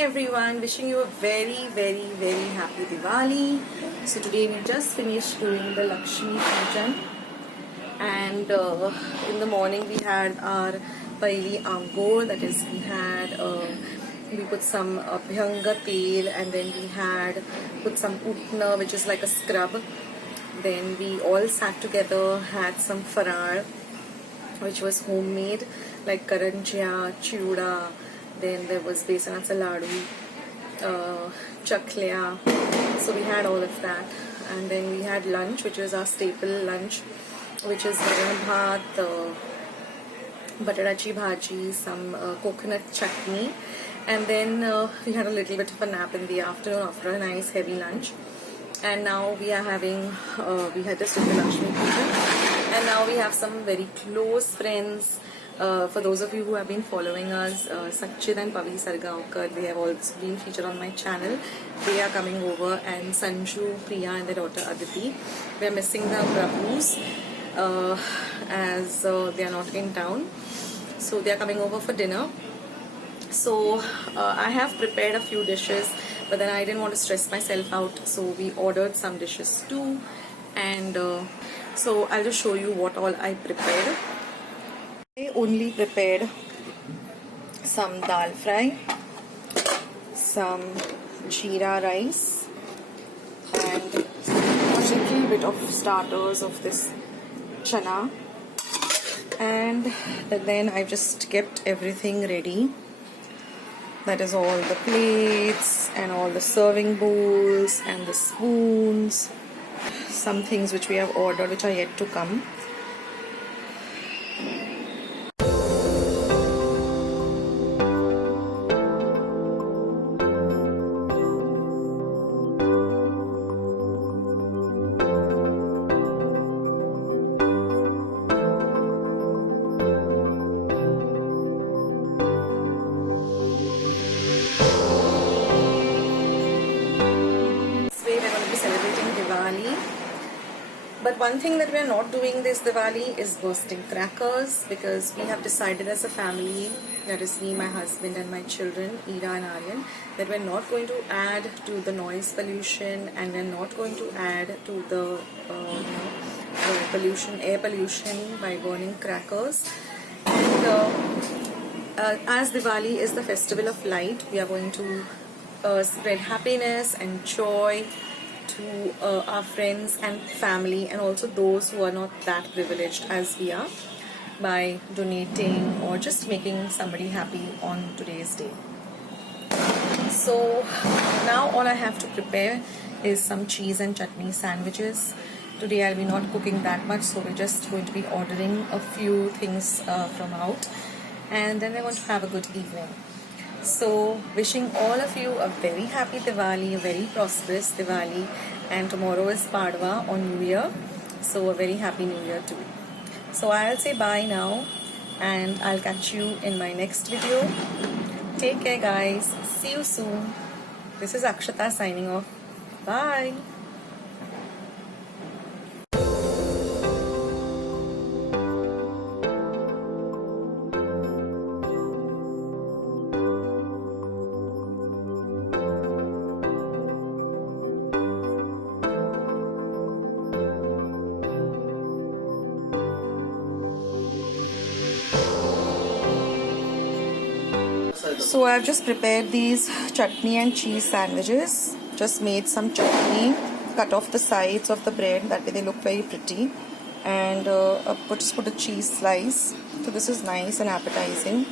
Hi everyone, wishing you a very happy Diwali. So today we just finished doing the Lakshmi Pujan, and in the morning we had our Paili Angor, that is we put some Bhyanga tel, and then we had put some utna, which is like a scrub. Then we all sat together, had some farar, which was homemade, like karanjia, chuda. Then there was besanatsa laddu, chakliya. So we had all of that, and then we had lunch, which was our staple lunch, which is garam bhat, batarachi bhaji, some coconut chutney, and then we had a little bit of a nap in the afternoon after a nice heavy lunch. And now we are having, we had just did the Lakshmi Puja, and now we have some very close friends. For those of you who have been following us, Sachid and Pavi Sargaonkar, they have also been featured on my channel. They are coming over, and Sanju, Priya and their daughter Aditi. We are missing the Prabhus as they are not in town. So they are coming over for dinner. So I have prepared a few dishes, but then I didn't want to stress myself out, so we ordered some dishes too. And so I'll just show you what all I prepared. I only prepared some dal fry, some jeera rice, and a little bit of starters of this chana, and then I've just kept everything ready. That is all the plates and all the serving bowls and the spoons, some things which we have ordered which are yet to come. But one thing that we are not doing this Diwali is bursting crackers, because we have decided as a family, that is me, my husband and my children, Ira and Aryan, that we're not going to add to the noise pollution, and we're not going to add to the pollution, air pollution, by burning crackers. And as Diwali is the festival of light, we are going to spread happiness and joy to our friends and family, and also those who are not that privileged as we are, by donating or just making somebody happy on today's day. So now all I have to prepare is some cheese and chutney sandwiches. Today I'll be not cooking that much, so we're just going to be ordering a few things from out, and then we're going to have a good evening. So wishing all of you a very happy Diwali, a very prosperous Diwali, and tomorrow is Padwa on New Year, so a very happy New Year too. So I'll say bye now, and I'll catch you in my next video. Take care guys, see you soon. This is Akshata signing off. Bye. So I've just prepared these chutney and cheese sandwiches. Just made some chutney, cut off the sides of the bread, that way they look very pretty, and just put a cheese slice. So this is nice and appetizing.